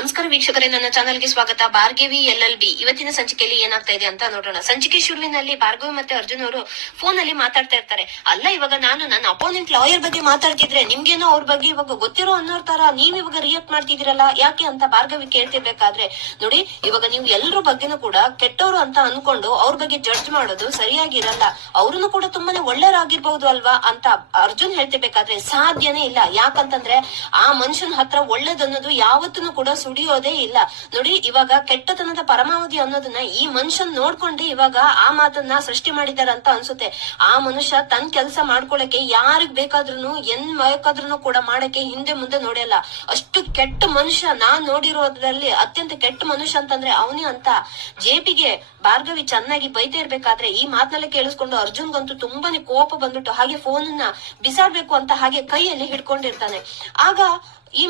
ನಮಸ್ಕಾರ ವೀಕ್ಷಕರೇ, ನನ್ನ ಚಾನಲ್ಗೆ ಸ್ವಾಗತ. Bhargavi L L B. ಇವತ್ತಿನ ಸಂಚಿಕೆಯಲ್ಲಿ ಏನಾಗ್ತಾ ಇದೆ ಅಂತ ನೋಡೋಣ. ಸಂಚಿಕೆ ಶುರುವಿನಲ್ಲಿ ಭಾರ್ಗವಿ ಮತ್ತೆ ಅರ್ಜುನ್ ಅವರು ಫೋನ್ ಅಲ್ಲಿ ಮಾತಾಡ್ತಾ ಇರ್ತಾರೆ. ಅಲ್ಲ, ಇವಾಗ ನಾನು ನನ್ನ ಅಪೋನೆಂಟ್ ಲಾಯರ್ ಬಗ್ಗೆ ಮಾತಾಡ್ತಿದ್ರೆ ನಿಮ್ಗೇನೋ ಅವ್ರ ಬಗ್ಗೆ ಇವಾಗ ಗೊತ್ತಿರೋ ಅನ್ನೋರ್ ತರ ನೀವ್ ಇವಾಗ ರಿಯಾಕ್ಟ್ ಮಾಡ್ತಿದಿರಲ್ಲ ಯಾಕೆ ಅಂತ ಭಾರ್ಗವಿ ಕೇಳ್ತಿರ್ಬೇಕಾದ್ರೆ, ನೋಡಿ, ಇವಾಗ ನೀವು ಎಲ್ಲರ ಬಗ್ಗೆನೂ ಕೂಡ ಕೆಟ್ಟವರು ಅಂತ ಅನ್ಕೊಂಡು ಅವ್ರ ಬಗ್ಗೆ ಜಡ್ಜ್ ಮಾಡೋದು ಸರಿಯಾಗಿರಲ್ಲ ಅವ್ರನ್ನು ಕೂಡ ತುಂಬಾನೇ ಒಳ್ಳೆಯರಾಗಿರ್ಬಹುದು ಅಲ್ವಾ ಅಂತ ಅರ್ಜುನ್ ಹೇಳ್ತಿರ್ಬೇಕಾದ್ರೆ ಸಾಧ್ಯನೇ ಇಲ್ಲ. ಯಾಕಂತಂದ್ರೆ ಆ ಮನುಷ್ಯನ ಹತ್ರ ಒಳ್ಳೇದನ್ನೋದು ಯಾವತ್ತೂ ಕೂಡ ಸುಡಿಯೋದೇ ಇಲ್ಲ. ನೋಡಿ, ಇವಾಗ ಕೆಟ್ಟತನದ ಪರಮಾವಧಿ ಅನ್ನೋದನ್ನ ಈ ಮನುಷ್ಯನ್ ನೋಡ್ಕೊಂಡೆ ಇವಾಗ ಆ ಮಾತನ್ನ ಸೃಷ್ಟಿ ಮಾಡಿದಾರ ಅಂತ ಅನ್ಸುತ್ತೆ. ಆ ಮನುಷ್ಯ ತನ್ ಕೆಲಸ ಮಾಡ್ಕೊಳಕ್ಕೆ ಯಾರಿಗ್ ಬೇಕಾದ್ರೂ ಎನ್ ಬೇಕಾದ್ರೂ ಕೂಡ ಮಾಡಕ್ಕೆ ಹಿಂದೆ ಮುಂದೆ ನೋಡಿಯಲ್ಲ ಅಷ್ಟು ಕೆಟ್ಟ ಮನುಷ್ಯ ನಾನ್ ನೋಡಿರೋದ್ರಲ್ಲಿ ಅತ್ಯಂತ ಕೆಟ್ಟ ಮನುಷ್ಯ ಅಂತಂದ್ರೆ ಅವನೇ ಅಂತ. ಜೇಪಿಗೆ ಭಾರ್ಗವಿ ಚೆನ್ನಾಗಿ ಬೈತಾ ಇರ್ಬೇಕಾದ್ರೆ ಈ ಮಾತನ್ನೆಲ್ಲ ಕೇಳಿಸ್ಕೊಂಡು ಅರ್ಜುನ್ಗಂತೂ ತುಂಬಾನೇ ಕೋಪ ಬಂದ್ಬಿಟ್ಟು ಹಾಗೆ ಫೋನನ್ನ ಬಿಸಾಡ್ಬೇಕು ಅಂತ ಹಾಗೆ ಕೈಯಲ್ಲಿ ಹಿಡ್ಕೊಂಡಿರ್ತಾನೆ. ಆಗ ಈ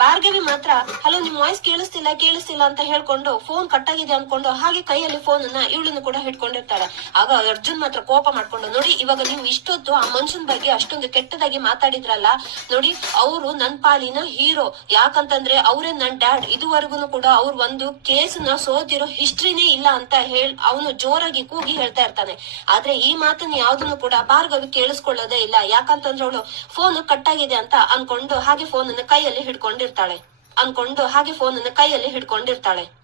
ಭಾರ್ಗವಿ ಮಾತ್ರ, ಹಲೋ, ನಿಮ್ ವಾಯ್ಸ್ ಕೇಳಿಸ್ತಿಲ್ಲ ಕೇಳಿಸ್ತಿಲ್ಲ ಅಂತ ಹೇಳ್ಕೊಂಡು ಫೋನ್ ಕಟ್ ಆಗಿದೆ ಅನ್ಕೊಂಡು ಹಾಗೆ ಕೈಯಲ್ಲಿ ಫೋನ್ ಅನ್ನ ಇವಳನ್ನು ಕೂಡ ಹಿಡ್ಕೊಂಡಿರ್ತಾಳೆ. ಆಗ ಅರ್ಜುನ್ ಮಾತ್ರ ಕೋಪ ಮಾಡ್ಕೊಂಡು, ನೋಡಿ, ಇವಾಗ ನೀವು ಇಷ್ಟೊತ್ತು ಆ ಮನುಷ್ಯನ ಬಗ್ಗೆ ಅಷ್ಟೊಂದು ಕೆಟ್ಟದಾಗಿ ಮಾತಾಡಿದ್ರಲ್ಲ, ನೋಡಿ, ಅವರು ನನ್ ಪಾಲಿನ ಹೀರೋ ಯಾಕಂತಂದ್ರೆ ಅವರೇ ನನ್ ಡ್ಯಾಡ್ ಇದುವರೆಗೂ ಕೂಡ ಅವ್ರ ಒಂದು ಕೇಸ್ನ ಸೋತಿರೋ ಹಿಸ್ಟ್ರಿನೇ ಇಲ್ಲ ಅಂತ ಹೇಳ್, ಅವನು ಜೋರಾಗಿ ಕೂಗಿ ಹೇಳ್ತಾ ಇರ್ತಾನೆ. ಆದ್ರೆ ಈ ಮಾತನ್ನ ಯಾವ್ದನ್ನು ಕೂಡ ಭಾರ್ಗವಿ ಕೇಳಿಸ್ಕೊಳ್ಳೋದೇ ಇಲ್ಲ. ಯಾಕಂತಂದ್ರೆ ಅವಳು ಫೋನ್ ಕಟ್ ಆಗಿದೆ ಅಂತ ಅನ್ಕೊಂಡು ಹಾಗೆ ಫೋನ್ ಅನ್ನ ಕೈಯಲ್ಲಿ ಹಿಡ್ಕೊಂಡಿರ್ತಾಳೆ. ಅನ್ಕೊಂಡು ಹಾಗೆ ಫೋನ್ ಕೈಯಲ್ಲಿ ಹಿಡ್ಕೊಂಡಿರ್ತಾಳೆ.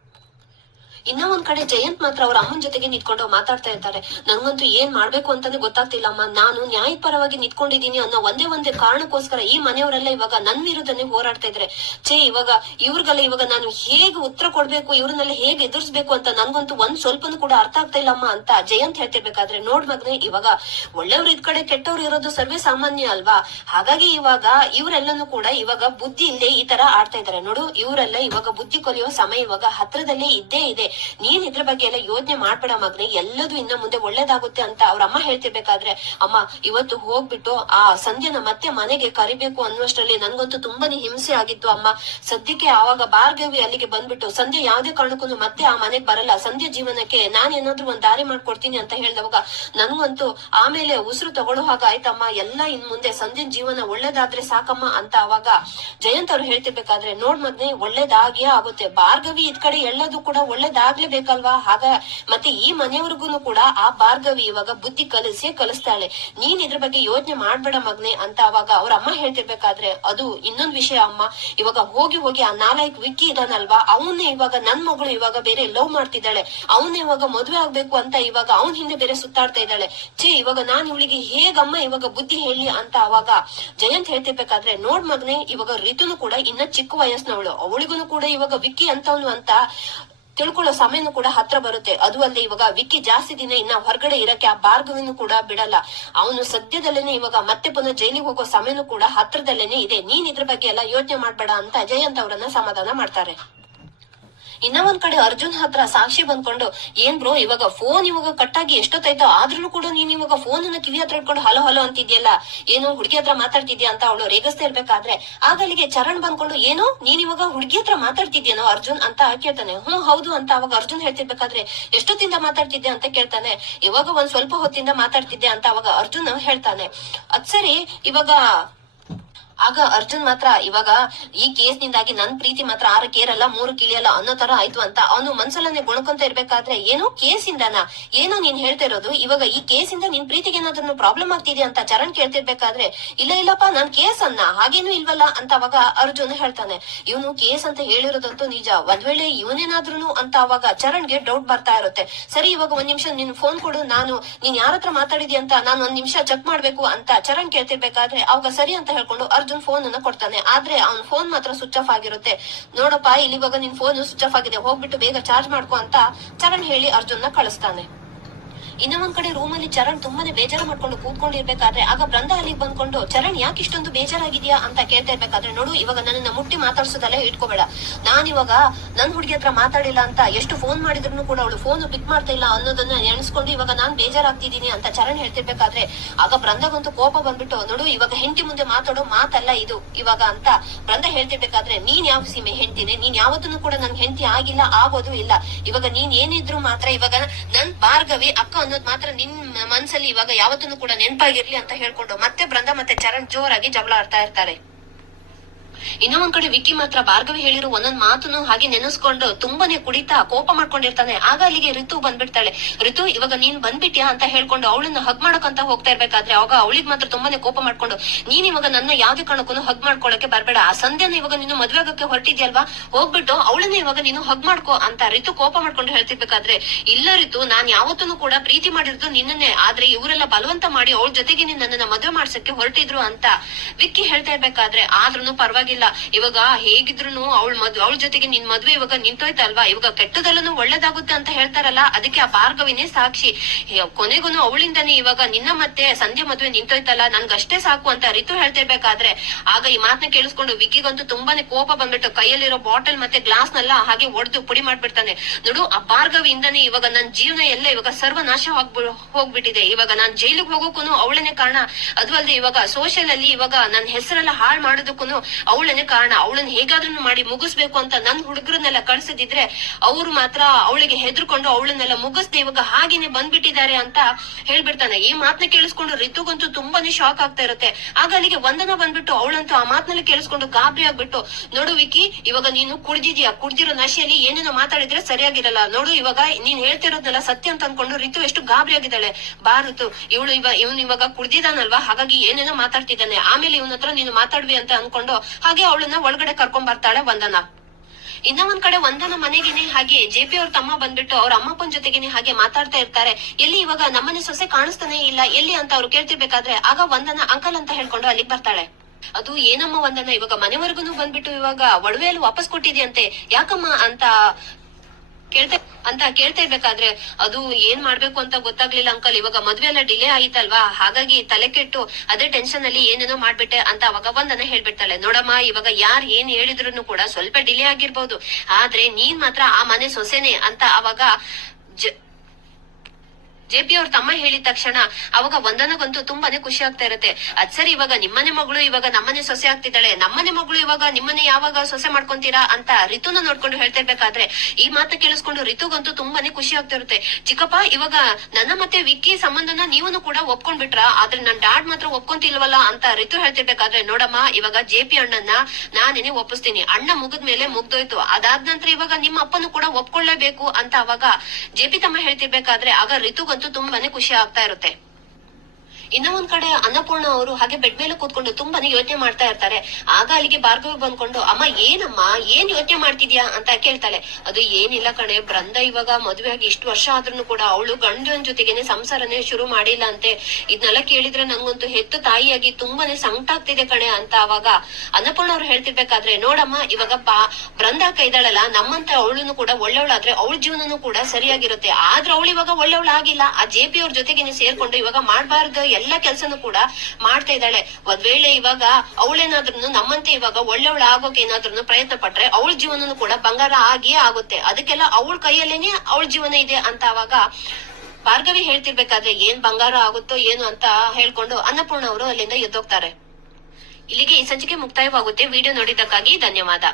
ಇನ್ನ ಒಂದ್ ಕಡೆ ಜಯಂತ್ ಮಾತ್ರ ಅವ್ರ ಅಮ್ಮನ ಜೊತೆಗೆ ನಿಂತ್ಕೊಂಡು ಮಾತಾಡ್ತಾ ಇರ್ತಾರೆ. ನಂಗಂತೂ ಏನ್ ಮಾಡ್ಬೇಕು ಅಂತಾನೆ ಗೊತ್ತಾಗ್ತಿಲ್ಲ, ಅಮ್ಮ. ನಾನು ನ್ಯಾಯಪರವಾಗಿ ನಿಂತ್ಕೊಂಡಿದೀನಿ ಅನ್ನೋ ಒಂದೇ ಒಂದೇ ಕಾರಣಕ್ಕೋಸ್ಕರ ಈ ಮನೆಯವರೆಲ್ಲ ಇವಾಗ ನನ್ ವಿರುದ್ಧನೇ ಹೋರಾಡ್ತಾ ಇದ್ರೆ. ಛೇ, ಇವಾಗ ಇವ್ರಿಗೆಲ್ಲ ಇವಾಗ ನಾನು ಹೇಗೆ ಉತ್ತರ ಕೊಡ್ಬೇಕು, ಇವ್ರನ್ನೆಲ್ಲ ಹೇಗೆ ಎದುರಿಸ್ಬೇಕು ಅಂತ ನನ್ಗಂತೂ ಒಂದ್ ಸ್ವಲ್ಪನೂ ಕೂಡ ಅರ್ಥ ಆಗ್ತಾ ಇಲ್ಲಮ್ಮ ಅಂತ ಜಯಂತ್ ಹೇಳ್ತಿರ್ಬೇಕಾದ್ರೆ. ನೋಡ್ ಮಗ್ನೆ, ಇವಾಗ ಒಳ್ಳೆಯವ್ರ ಇದ್ ಕಡೆ ಕೆಟ್ಟವ್ರು ಇರೋದು ಸರ್ವೇ ಸಾಮಾನ್ಯ ಅಲ್ವಾ? ಹಾಗಾಗಿ ಇವಾಗ ಇವರೆಲ್ಲನೂ ಕೂಡ ಇವಾಗ ಬುದ್ಧಿ ಇಲ್ಲದೆ ಈ ತರ ಆಡ್ತಾ ಇದಾರೆ. ನೋಡು, ಇವರೆಲ್ಲ ಇವಾಗ ಬುದ್ಧಿ ಕೊಲಿಯೋ ಸಮಯ ಇವಾಗ ಹತ್ರದಲ್ಲೇ ಇದ್ದೇ ಇದೆ. ನೀನ್ ಇದ್ರ ಬಗ್ಗೆ ಎಲ್ಲ ಯೋಜನೆ ಮಾಡ್ಬೇಡ ಮಗನೆ, ಎಲ್ಲದೂ ಇನ್ನ ಮುಂದೆ ಒಳ್ಳೇದಾಗುತ್ತೆ ಅಂತ ಅವ್ರ ಅಮ್ಮ ಹೇಳ್ತಿರ್ಬೇಕಾದ್ರೆ, ಅಮ್ಮ, ಇವತ್ತು ಹೋಗ್ಬಿಟ್ಟು ಆ ಸಂಧ್ಯನ ಮತ್ತೆ ಮನೆಗೆ ಕರಿಬೇಕು ಅನ್ನುವಷ್ಟರಲ್ಲಿ ನನ್ಗಂತೂ ತುಂಬಾನೇ ಹಿಂಸೆ ಆಗಿತ್ತು ಅಮ್ಮ. ಸದ್ಯಕ್ಕೆ ಆವಾಗ ಭಾರ್ಗವಿ ಅಲ್ಲಿಗೆ ಬಂದ್ಬಿಟ್ಟು, ಸಂಧ್ಯೆ, ಯಾವ್ದೇ ಕಾರಣಕ್ಕೂ ಮತ್ತೆ ಆ ಮನೆಗ್ ಬರಲ್ಲ. ಸಂಧ್ಯೆ ಜೀವನಕ್ಕೆ ನಾನ್ ಏನಾದ್ರೂ ಒಂದ್ ದಾರಿ ಮಾಡ್ಕೊಡ್ತೀನಿ ಅಂತ ಹೇಳಿದವಾಗ ನನ್ಗಂತೂ ಆಮೇಲೆ ಉಸಿರು ತಗೊಳ್ಳೋ ಹಾಗ ಆಯ್ತಮ್ಮ. ಎಲ್ಲ ಇನ್ ಮುಂದೆ ಸಂಧ್ಯೆ ಜೀವನ ಒಳ್ಳೇದಾದ್ರೆ ಸಾಕಮ್ಮ ಅಂತ ಅವಾಗ ಜಯಂತ್ ಅವ್ರು ಹೇಳ್ತಿರ್ಬೇಕಾದ್ರೆ, ನೋಡ್ ಮಗ್ನೆ, ಒಳ್ಳೇದಾಗಿಯೇ ಆಗುತ್ತೆ. ಭಾರ್ಗವಿ ಇದ್ ಕಡೆ ಎಲ್ಲದೂ ಕೂಡ ಒಳ್ಳೇದಾಗ್ಲೇಬೇಕಲ್ವಾ ಹಾಗ ಮತ್ತೆ ಈ ಮನೆಯವ್ರಿಗೂ ಕೂಡ ಆ ಭಾರ್ಗವಿ ಇವಾಗ ಬುದ್ಧಿ ಕಲಿಸಿ ಕಲಿಸ್ತಾಳೆ. ನೀನ್ ಇದ್ರ ಬಗ್ಗೆ ಯೋಚನೆ ಮಾಡ್ಬೇಡ ಮಗ್ನೆ ಅಂತ ಅವಾಗ ಅವ್ರ ಅಮ್ಮ ಹೇಳ್ತಿರ್ಬೇಕಾದ್ರೆ, ಅದು ಇನ್ನೊಂದ್ ವಿಷಯ ಅಮ್ಮ. ಇವಾಗ ಹೋಗಿ ಹೋಗಿ ಆ ನಾಲಾಯಕ್ ವಿಕ್ಕಿ ಇದಾನಲ್ವಾ? ಅವನೇ ಇವಾಗ ನನ್ ಮಗಳು ಇವಾಗ ಬೇರೆ ಲವ್ ಮಾಡ್ತಿದ್ದಾಳೆ. ಅವನೇ ಇವಾಗ ಮದ್ವೆ ಆಗ್ಬೇಕು ಅಂತ ಇವಾಗ ಅವನ್ ಹಿಂದೆ ಬೇರೆ ಸುತ್ತಾಡ್ತಾ ಇದ್ದಾಳೆ. ಛೇ, ಇವಾಗ ನಾನ್ ಇವಳಿಗೆ ಹೇಗಮ್ಮ ಇವಾಗ ಬುದ್ಧಿ ಹೇಳಿ ಅಂತ ಅವಾಗ ಜಯಂತ್ ಹೇಳ್ತಿರ್ಬೇಕಾದ್ರೆ, ನೋಡ್ ಮಗ್ನೆ, ಇವಾಗ ರಿತುನು ಕೂಡ ಇನ್ನ ಚಿಕ್ಕ ವಯಸ್ಸಿನವಳು. ಅವಳಿಗೂ ಕೂಡ ಇವಾಗ ವಿಕ್ಕಿ ಅಂತವನು ಅಂತ ತಿಳ್ಕೊಳ್ಳೋ ಸಮಯನೂ ಕೂಡ ಹತ್ರ ಬರುತ್ತೆ. ಅದು ಅಲ್ಲದೆ ಇವಾಗ ವಿಕ್ಕಿ ಜಾಸ್ತಿ ದಿನ ಇನ್ನ ಹೊರಗಡೆ ಇರಕ್ಕೆ ಆ ಭಾರ್ಗವಿನ ಕೂಡ ಬಿಡಲ್ಲ. ಅವನು ಸದ್ಯದಲ್ಲೇನೆ ಇವಾಗ ಮತ್ತೆ ಪುನಃ ಜೈಲಿಗೆ ಹೋಗೋ ಸಮಯನೂ ಕೂಡ ಹತ್ರದಲ್ಲೇನೆ ಇದೆ. ನೀನ್ ಇದ್ರ ಬಗ್ಗೆ ಎಲ್ಲ ಯೋಚನೆ ಮಾಡ್ಬೇಡ ಅಂತ ಜಯಂತ್ ಅವರನ್ನ ಸಮಾಧಾನ ಮಾಡ್ತಾರೆ. ಇನ್ನ ಒಂದ್ ಕಡೆ ಅರ್ಜುನ್ ಹತ್ರ ಸಾಕ್ಷಿ ಬಂದ್ಕೊಂಡು, ಏನ್ ಬ್ರೋ ಇವಾಗ ಫೋನ್ ಇವಾಗ ಕಟ್ ಆಗಿ ಎಷ್ಟೊತ್ತಾಯ್ತೋ? ಆದ್ರೂ ಕೂಡ ನೀನ್ ಇವಾಗ ಫೋನ್ ಅನ್ನ ಕಿವಿ ಹತ್ರ ಇಟ್ಕೊಂಡು, ಹಲೋ ಹಲೋ ಅಂತಿದ್ಯಲ್ಲ? ಏನು, ಹುಡುಗಿ ಹತ್ರ ಮಾತಾಡ್ತಿದ್ಯಾ ಅಂತ ಅವಳು ರೇಗಿಸ್ತಾ ಇರ್ಬೇಕಾದ್ರೆ, ಆಗ ಅಲ್ಲಿಗೆ ಚರಣ್ ಬಂದ್ಕೊಂಡು, ಏನು, ನೀನ್ ಇವಾಗ ಹುಡುಗಿ ಹತ್ರ ಮಾತಾಡ್ತಿದ್ಯೇನೋ ಅರ್ಜುನ್? ಅಂತ ಕೇಳ್ತಾನೆ. ಹ್ಮ್, ಹೌದು ಅಂತ ಅವಾಗ ಅರ್ಜುನ್ ಹೇಳ್ತಿರ್ಬೇಕಾದ್ರೆ, ಎಷ್ಟೊತ್ತಿಂದ ಮಾತಾಡ್ತಿದ್ದೆ ಅಂತ ಕೇಳ್ತಾನೆ. ಇವಾಗ ಒಂದ್ ಸ್ವಲ್ಪ ಹೊತ್ತಿಂದ ಮಾತಾಡ್ತಿದ್ದೆ ಅಂತ ಅವಾಗ ಅರ್ಜುನ್ ಹೇಳ್ತಾನೆ. ಅದ್ ಸರಿ, ಇವಾಗ ಆಗ ಅರ್ಜುನ್ ಮಾತ್ರ ಇವಾಗ ಈ ಕೇಸ್ ನಿಂದಾಗಿ ನನ್ ಪ್ರೀತಿ ಮಾತ್ರ ಆರು ಕೇರಲ್ಲ, ಮೂರು ಕಿಳಿಯಲ್ಲ ಅನ್ನೋ ತರ ಆಯ್ತು ಅಂತ ಅವನು ಮನ್ಸಲ್ಲನೆ ಗುಣಕೊಂತ ಇರ್ಬೇಕಾದ್ರೆ ಏನು ಕೇಸ್ ಇಂದನ ಏನೋ ನೀನ್ ಹೇಳ್ತಾ ಇರೋದು, ಇವಾಗ ಈ ಕೇಸ್ ಇಂದ ನಿನ್ ಪ್ರೀತಿಗೆ ಏನಾದ್ರು ಪ್ರಾಬ್ಲಮ್ ಆಗ್ತಿದ್ಯಾ ಅಂತ ಚರಣ್ ಕೇಳ್ತಿರ್ಬೇಕಾದ್ರೆ, ಇಲ್ಲ, ಇಲ್ಲಪ್ಪ, ನನ್ ಕೇಸ್ ಅನ್ನ ಹಾಗೇನು ಇಲ್ವಲ್ಲ ಅಂತ ಅವಾಗ ಅರ್ಜುನ್ ಹೇಳ್ತಾನೆ. ಇವನು ಕೇಸ್ ಅಂತ ಹೇಳಿರೋದಂತೂ ನಿಜ, ಒಂದ್ ವೇಳೆ ಇವನೇನಾದ್ರೂ ಅಂತ ಅವಾಗ ಚರಣ್ಗೆ ಡೌಟ್ ಬರ್ತಾ ಇರುತ್ತೆ. ಸರಿ, ಇವಾಗ ಒಂದ್ ನಿಮಿಷ ನಿನ್ ಫೋನ್ ಕೊಡು, ನಾನು, ನೀನ್ ಯಾರತ್ರ ಮಾತಾಡಿದ್ಯಾ ಅಂತ ನಾನು ಒಂದ್ ನಿಮಿಷ ಚೆಕ್ ಮಾಡ್ಬೇಕು ಅಂತ ಚರಣ್ ಕೇಳ್ತಿರ್ಬೇಕಾದ್ರೆ, ಅವಾಗ ಸರಿ ಅಂತ ಹೇಳ್ಕೊಂಡು ಅರ್ಜುನ್ ಫೋನ್ ಅನ್ನ ಕೊಡ್ತಾನೆ. ಆದ್ರೆ ಅವ್ನ ಫೋನ್ ಮಾತ್ರ ಸ್ವಿಚ್ ಆಫ್ ಆಗಿರುತ್ತೆ. ನೋಡಪ್ಪ, ಇಲ್ಲಿ ಇವಾಗ ನಿನ್ ಫೋನ್ ಸ್ವಿಚ್ ಆಫ್ ಆಗಿದೆ. ಹೋಗ್ಬಿಟ್ಟು ಬೇಗ ಚಾರ್ಜ್ ಮಾಡ್ಕೊ ಅಂತ ಚರಣ್ ಹೇಳಿ ಅರ್ಜುನ್ನ ಕಳಿಸ್ತಾನೆ. ಇನ್ನ ಒಂದ್ ಕಡೆ ರೂಮ್ ಅಲ್ಲಿ ಚರಣ್ ತುಂಬಾನೇ ಬೇಜಾರು ಮಾಡ್ಕೊಂಡು ಕೂತ್ಕೊಂಡಿರ್ಬೇಕಾದ್ರೆ ಆಗ ಬೃಂದ ಅಲ್ಲಿಗೆ ಬಂದ್ಕೊಂಡು, ಚರಣ್ ಯಾಕೆ ಇಷ್ಟೊಂದು ಬೇಜಾರಾಗಿದ್ಯಾ? ಅಂತ ಕೇಳ್ತಾ ಇರ್ಬೇಕಾದ್ರೆ, ನೋಡು, ಇವಾಗ ನನ್ನನ್ನ ಮುಟ್ಟಿ ಮಾತಾಡ್ಸೋದಲ್ಲೇ ಇಟ್ಕೋಬೇಡ. ನಾನ್ ಇವಾಗ ನನ್ ಹುಡುಗಿ ಹತ್ರ ಮಾತಾಡಿಲ್ಲ ಅಂತ ಎಷ್ಟು ಫೋನ್ ಮಾಡಿದ್ರು ಕೂಡ ಅವಳು ಫೋನ್ ಪಿಕ್ ಮಾಡ್ತಾ ಇಲ್ಲ ಅನ್ನೋದನ್ನ ನೆನೆಸ್ಕೊಂಡು ಇವಾಗ ನಾನ್ ಬೇಜಾರಾಗ್ತಿದ್ದೀನಿ ಅಂತ ಚರಣ್ ಹೇಳ್ತಿರ್ಬೇಕಾದ್ರೆ, ಆಗ ಬೃಂದಗಂತೂ ಕೋಪ ಬಂದ್ಬಿಟ್ಟು, ನೋಡು, ಇವಾಗ ಹೆಂಡತಿ ಮುಂದೆ ಮಾತಾಡೋ ಮಾತಲ್ಲ ಇದು ಇವಾಗ ಅಂತ ಬೃಂದ ಹೇಳ್ತಿರ್ಬೇಕಾದ್ರೆ, ನೀನ್ ಯಾವ ಸೀಮೆ ಹೆಂಡ್ತೀನಿ? ನೀನ್ ಯಾವತ್ತೂ ಕೂಡ ನನ್ ಹೆಂಡತಿ ಆಗಿಲ್ಲ, ಆಗೋದು ಇಲ್ಲ. ಇವಾಗ ನೀನ್ ಏನಿದ್ರು ಮಾತ್ರ ಇವಾಗ ನನ್ ಭಾರ್ಗವಿ, ಅಕ್ಕ ಅನ್ನೋದ್ ಮಾತ್ರ ನಿಮ್ ಮನ್ಸಲ್ಲಿ ಇವಾಗ ಯಾವತ್ತೂ ಕೂಡ ನೆನಪಾಗಿರ್ಲಿ ಅಂತ ಹೇಳ್ಕೊಂಡು ಮತ್ತೆ ಬೃಂದ ಮತ್ತೆ ಚರಣ್ ಜೋರಾಗಿ ಜಗಳ ಆಡ್ತಾ ಇರ್ತಾರೆ. ಇನ್ನೂ ಒಂದ್ ಕಡೆ ವಿಕ್ಕಿ ಮಾತ್ರ ಭಾರ್ಗವಿ ಹೇಳಿರೋ ಒಂದೊಂದ್ ಮಾತನ್ನು ಹಾಗೆ ನೆನೆಸ್ಕೊಂಡು ತುಂಬಾನೇ ಕುಡಿತಾ ಕೋಪ ಮಾಡ್ಕೊಂಡಿರ್ತಾನೆ. ಆಗ ಅಲ್ಲಿಗೆ ಋತು ಬಂದ್ಬಿಡ್ತಾಳೆ. ಋತು ಇವಾಗ ನೀನ್ ಬಂದ್ಬಿಟ್ಯಾ? ಅಂತ ಹೇಳ್ಕೊಂಡು ಅವಳನ್ನ ಹಗ್ ಮಾಡಕಂತ ಹೋಗ್ತಾ ಇರ್ಬೇಕಾದ್ರೆ ಅವಾಗ ಅವಳಿಗೆ ಮಾತ್ರ ತುಂಬಾನೇ ಕೋಪ ಮಾಡ್ಕೊಂಡು, ನೀನ್ ಇವಾಗ ನನ್ನ ಯಾವ್ದೇ ಕಾರಣಕ್ಕೂ ಹಗ್ ಮಾಡ್ಕೊಳಕ್ಕೆ ಬರ್ಬೇಡ. ಆ ಸಂಧ್ಯಾನ ಇವಾಗ ನೀನು ಮದ್ವೆ ಆಗಕ್ಕೆ ಹೊರಟಿದ್ಯಲ್ವಾ? ಹೋಗ್ಬಿಟ್ಟು ಅವಳನ್ನ ಇವಾಗ ನೀನು ಹಗ್ ಮಾಡ್ಕೋ ಅಂತ ರಿತು ಕೋಪ ಮಾಡ್ಕೊಂಡು ಹೇಳ್ತಿರ್ಬೇಕಾದ್ರೆ, ಇಲ್ಲ ರಿತು, ನಾನ್ ಯಾವತ್ತೂ ಕೂಡ ಪ್ರೀತಿ ಮಾಡಿರೋದು ನಿನ್ನನ್ನೇ. ಆದ್ರೆ ಇವರೆಲ್ಲ ಬಲವಂತ ಮಾಡಿ ಅವಳ ಜೊತೆಗೆ ನೀನ್ ನನ್ನನ್ನ ಮದ್ವೆ ಮಾಡ್ಸಕ್ಕೆ ಹೊರಟಿದ್ರು ಅಂತ. ವಿಕ್ಕಿ ಹೇಳ್ತಾ ಇರ್ಬೇಕಾದ್ರೆ, ಆದ್ರೂನು ಪರವಾಗಿಲ್ಲ ಇವಾಗ ಹೇಗಿದ್ರು ಅವಳ ಮದ್ವೆ ಅವಳ ಜೊತೆಗೆ ನಿನ್ ಮದ್ವೆ ಇವಾಗ ನಿಂತೋಯ್ತಲ್ವಾ? ಇವಾಗ ಕೆಟ್ಟದಲ್ಲೂ ಒಳ್ಳೇದಾಗುತ್ತೆ ಅಂತ ಹೇಳ್ತಾರಲ್ಲ, ಅದಕ್ಕೆ ಆ ಭಾರ್ಗವಿನೇ ಸಾಕ್ಷಿ. ಕೊನೆಗೂನು ಅವಳಿಂದಾನೆ ಇವಾಗ ನಿನ್ನ ಮತ್ತೆ ಸಂಧ್ಯಾ ಮದ್ವೆ ನಿಂತೋಯ್ತಲ್ಲ, ನನ್ಗಷ್ಟೇ ಸಾಕು ಅಂತ ರಿತು ಹೇಳ್ತಿರ್ಬೇಕಾದ್ರೆ, ಆಗ ಈ ಮಾತನ್ನ ಕೇಳಿಸ್ಕೊಂಡು ವಿಕ್ಕಿಗಂತೂ ತುಂಬಾನೇ ಕೋಪ ಬಂದ್ಬಿಟ್ಟು ಕೈಯಲ್ಲಿರೋ ಬಾಟಲ್ ಮತ್ತೆ ಗ್ಲಾಸ್ ನೆಲ್ಲ ಹಾಗೆ ಒಡೆದು ಪುಡಿ ಮಾಡ್ಬಿಡ್ತಾನೆ. ನೋಡು, ಆ ಭಾರ್ಗವಿಯಿಂದಾನೆ ಇವಾಗ ನನ್ ಜೀವನ ಎಲ್ಲ ಇವಾಗ ಸರ್ವನಾಶ ಹೋಗ್ಬಿ ಹೋಗ್ಬಿಟ್ಟಿದೆ. ಇವಾಗ ನಾನ್ ಜೈಲಿಗೆ ಹೋಗೋಕು ಅವಳನೇ ಕಾರಣ. ಅದು ಅಲ್ಲದೆ ಇವಾಗ ಸೋಷಿಯಲ್ ಅಲ್ಲಿ ಇವಾಗ ನನ್ನ ಹೆಸರೆಲ್ಲ ಹಾಳು ಮಾಡೋದಕ್ಕೂ ಅವಳನೇ ಕಾರಣ, ಅವಳನ್ನ ಹೇಗಾದ್ರೂ ಮಾಡಿ ಮುಗಿಸ್ಬೇಕು ಅಂತ ನನ್ ಹುಡುಗರನ್ನೆಲ್ಲ ಕಳ್ಸದಿದ್ರೆ ಅವ್ರು ಮಾತ್ರ ಅವಳಿಗೆ ಹೆದರ್ಕೊಂಡು ಅವಳನ್ನೆಲ್ಲ ಮುಗಿಸ್ದೆ ಇವಾಗ ಹಾಗೇನೆ ಬಂದ್ಬಿಟ್ಟಿದ್ದಾರೆ ಅಂತ ಹೇಳ್ಬಿಡ್ತಾನೆ. ಈ ಮಾತನ್ನ ಕೇಳಿಸ್ಕೊಂಡು ರಿತುಗಂತೂ ತುಂಬಾನೇ ಶಾಕ್ ಆಗ್ತಾ ಇರುತ್ತೆ. ಆಗ ಅಲ್ಲಿಗೆ ವಂದನ ಬಂದ್ಬಿಟ್ಟು ಅವಳಂತೂ ಆ ಮಾತನ್ನ ಕೇಳಿಸ್ಕೊಂಡು ಗಾಬರಿ ಆಗ್ಬಿಟ್ಟು, ನೋಡು ವಿಕಿ ಇವಾಗ ನೀನು ಕುಡ್ದಿದ್ಯಾ? ಕುಡ್ದಿರೋ ನಶೆಯಲ್ಲಿ ಏನೇನೋ ಮಾತಾಡಿದ್ರೆ ಸರಿಯಾಗಿರಲ್ಲ. ನೋಡು, ಇವಾಗ ನೀನ್ ಹೇಳ್ತಿರೋದ್ನೆಲ್ಲ ಸತ್ಯ ಅಂತ ಅನ್ಕೊಂಡು ರಿತು ಎಷ್ಟು ಗಾಬರಿ ಆಗಿದ್ದಾಳೆ. ಬಾ ಋತು ಇವಳು ಇವ, ಇವನ್ ಇವಾಗ ಕುಡ್ದಿದಾನಲ್ವಾ? ಹಾಗಾಗಿ ಏನೇನೋ ಮಾತಾಡ್ತಿದ್ದಾನೆ. ಆಮೇಲೆ ಇವನ ಹತ್ರ ನೀನು ಮಾತಾಡ್ವಿ ಅಂತ ಅನ್ಕೊಂಡು ಹಾಗೆ ಅವಳನ್ನ ಒಳಗಡೆ ಕರ್ಕೊಂಡ್ ಬರ್ತಾಳೆ ವಂದನ. ಇನ್ನ ಒಂದ್ ಕಡೆ ವಂದನ ಮನೆಗೇನೆ ಹಾಗೆ ಜೆ ಪಿ ಅವ್ರ ತಮ್ಮ ಬಂದ್ಬಿಟ್ಟು ಅವ್ರ ಅಮ್ಮಪ್ಪನ ಜೊತೆಗೇನೆ ಹಾಗೆ ಮಾತಾಡ್ತಾ ಇರ್ತಾರೆ. ಎಲ್ಲಿ ಇವಾಗ ನಮ್ಮನೆ ಸೊಸೆ ಕಾಣಿಸ್ತಾನೆ ಇಲ್ಲ, ಎಲ್ಲಿ ಅಂತ ಅವ್ರು ಕೇಳ್ತಿರ್ಬೇಕಾದ್ರೆ ಆಗ ವಂದನ ಅಂಕಲ್ ಅಂತ ಹೇಳ್ಕೊಂಡು ಅಲ್ಲಿಗೆ ಬರ್ತಾಳೆ. ಅದು ಏನಮ್ಮ ವಂದನ, ಇವಾಗ ಮನೆವರೆಗೂ ಬಂದ್ಬಿಟ್ಟು ಇವಾಗ ಒಡವೆಯಲ್ಲಿ ವಾಪಸ್ ಕೊಟ್ಟಿದ್ಯಂತೆ, ಯಾಕಮ್ಮ ಅಂತ ಕೇಳ್ತಾ ಅಂತ ಕೇಳ್ತಾ ಇರ್ಬೇಕಾದ್ರೆ ಅದು ಏನ್ ಮಾಡ್ಬೇಕು ಅಂತ ಗೊತ್ತಾಗ್ಲಿಲ್ಲ ಅಂಕಲ್. ಇವಾಗ ಮದ್ವೆ ಎಲ್ಲ ಡಿಲೇ ಆಯ್ತಲ್ವಾ? ಹಾಗಾಗಿ ತಲೆ ಕೆಟ್ಟು ಅದೇ ಟೆನ್ಷನ್ ಅಲ್ಲಿ ಏನೇನೋ ಮಾಡ್ಬಿಟ್ಟೆ ಅಂತ ಅವಾಗ ಬಂದನ ಹೇಳ್ಬಿಡ್ತಾಳೆ. ನೋಡಮ್ಮ, ಇವಾಗ ಯಾರ್ ಏನ್ ಹೇಳಿದ್ರು ಕೂಡ ಸ್ವಲ್ಪ ಡಿಲೇ ಆಗಿರ್ಬೋದು. ಆದ್ರೆ ನೀನ್ ಮಾತ್ರ ಆ ಮನೆ ಸೊಸೆನೆ ಅಂತ ಅವಾಗ ಜೆಪಿ ಅವ್ರ ತಮ್ಮ ಹೇಳಿದ ತಕ್ಷಣ ಅವಾಗ ಒಂದನಗಂತೂ ತುಂಬಾನೇ ಖುಷಿ ಆಗ್ತಾ ಇರುತ್ತೆ. ಅದ್ ಸರಿ, ಇವಾಗ ನಿಮ್ಮನೆ ಮಗಳು ಇವಾಗ ನಮ್ಮನೆ ಸೊಸೆ ಆಗ್ತಿದ್ದಾಳೆ. ನಮ್ಮನೆ ಮಗಳು ಇವಾಗ ನಿಮ್ಮನೆ ಯಾವಾಗ ಸೊಸೆ ಮಾಡ್ಕೊಂತೀರಾ ಅಂತ ಋತುನ ನೋಡ್ಕೊಂಡು ಹೇಳ್ತಿರ್ಬೇಕಾದ್ರೆ ಈ ಮಾತು ಕೇಳಿಸ್ಕೊಂಡು ಋತುಗಂತೂ ತುಂಬಾನೇ ಖುಷಿ ಆಗ್ತಾ ಇರುತ್ತೆ. ಚಿಕ್ಕಪ್ಪ, ಇವಾಗ ನನ್ನ ಮತ್ತೆ ವಿಕ್ಕಿ ಸಂಬಂಧನ ನೀವನು ಕೂಡ ಒಪ್ಕೊಂಡ್ಬಿಟ್ರ, ಆದ್ರೆ ನನ್ ಡಾಡ್ ಮಾತ್ರ ಒಪ್ಕೊಂತಿಲ್ವಲ್ಲ ಅಂತ ರಿತು ಹೇಳ್ತಿರ್ಬೇಕಾದ್ರೆ ನೋಡಮ್ಮ, ಇವಾಗ ಜೆ ಪಿ ಅಣ್ಣನ್ನ ನಾನೇನೆ ಒಪ್ಪಿಸ್ತೀನಿ. ಅಣ್ಣ ಮುಗಿದ್ಮೇಲೆ ಮುಗ್ದೋಯ್ತು. ಅದಾದ ನಂತರ ಇವಾಗ ನಿಮ್ಮ ಅಪ್ಪನು ಕೂಡ ಒಪ್ಕೊಳ್ಳೇಬೇಕು ಅಂತ ಅವಾಗ ಜೆ ಪಿ ತಮ್ಮ ಹೇಳ್ತಿರ್ಬೇಕಾದ್ರೆ, ಆಗ ರಿತುಗಂತೂ ತುಂಬಾನೇ ಖುಷಿ ಆಗ್ತಾ ಇರುತ್ತೆ. ಇನ್ನ ಒಂದ್ ಕಡೆ ಅನ್ನಪೂರ್ಣ ಅವರು ಹಾಗೆ ಬೆಡ್ ಮೇಲೆ ಕೂತ್ಕೊಂಡು ತುಂಬಾನೇ ಯೋಚನೆ ಮಾಡ್ತಾ ಇರ್ತಾರೆ. ಆಗ ಅಲ್ಲಿಗೆ ಭಾರ್ಗವಿ ಬಂದ್ಕೊಂಡು, ಅಮ್ಮ, ಏನಮ್ಮ? ಏನ್ ಯೋಚನೆ ಮಾಡ್ತಿದ್ಯಾ? ಅಂತ ಕೇಳ್ತಾಳೆ. ಅದು ಏನಿಲ್ಲ ಕಣೆ. ಬೃಂದ ಇವಾಗ ಮದುವೆ ಆಗಿ ಇಷ್ಟು ವರ್ಷ ಆದ್ರೂ ಕೂಡ ಅವಳು ಗಂಡನ ಜೊತೆಗೇನೆ ಸಂಸಾರನೇ ಶುರು ಮಾಡಿಲ್ಲ ಅಂತೆ. ಇದನ್ನೆಲ್ಲ ಕೇಳಿದ್ರೆ ನಂಗಂತೂ ಹೆತ್ತು ತಾಯಿಯಾಗಿ ತುಂಬಾನೇ ಸಂಕಟ ಆಗ್ತಿದೆ ಕಣೆ ಅಂತ ಅವಾಗ ಅನ್ನಪೂರ್ಣ ಅವ್ರು ಹೇಳ್ತಿರ್ಬೇಕಾದ್ರೆ, ನೋಡಮ್ಮ, ಇವಾಗ ಬಾ, ಬೃಂದ ಕೈದಾಳಲ್ಲ, ನಮ್ಮಂತ ಅವಳನ್ನು ಕೂಡ ಒಳ್ಳೆವಳಾದ್ರೆ ಅವಳ ಜೀವನನು ಕೂಡ ಸರಿಯಾಗಿರುತ್ತೆ. ಆದ್ರೆ ಅವಳು ಇವಾಗ ಒಳ್ಳೆವಳಾಗಿಲ್ಲ. ಆ ಜೆ ಪಿ ಅವ್ರ ಜೊತೆಗೇನೆ ಸೇರ್ಕೊಂಡು ಇವಾಗ ಮಾಡಬಾರ್ದು. ಎಲ್ಲಾ ಕೆಲ್ಸನೂ ಕೂಡ ಮಾಡ್ತಾ ಇದ್ದಾಳೆ. ಒಂದ್ ವೇಳೆ ಇವಾಗ ಅವಳೇನಾದ್ರೂ ನಮ್ಮಂತೆ ಇವಾಗ ಒಳ್ಳೆವಳ ಆಗೋಕೆ ಏನಾದ್ರೂ ಪ್ರಯತ್ನ ಪಟ್ರೆ ಅವಳ ಜೀವನನು ಕೂಡ ಬಂಗಾರ ಆಗಿಯೇ ಆಗುತ್ತೆ. ಅದಕ್ಕೆಲ್ಲ ಅವಳ ಕೈಯಲ್ಲೇನೆ ಅವಳ ಜೀವನ ಇದೆ ಅಂತ ಅವಾಗ ಭಾರ್ಗವಿ ಹೇಳ್ತಿರ್ಬೇಕಾದ್ರೆ ಏನ್ ಬಂಗಾರ ಆಗುತ್ತೋ ಏನು ಅಂತ ಹೇಳ್ಕೊಂಡು ಅನ್ನಪೂರ್ಣ ಅವರು ಅಲ್ಲಿಂದ ಎದ್ದೋಗ್ತಾರೆ. ಇಲ್ಲಿಗೆ ಈ ಸಂಚಿಕೆ ಮುಕ್ತಾಯವಾಗುತ್ತೆ. ವಿಡಿಯೋ ನೋಡಿದ್ದಕ್ಕಾಗಿ ಧನ್ಯವಾದ.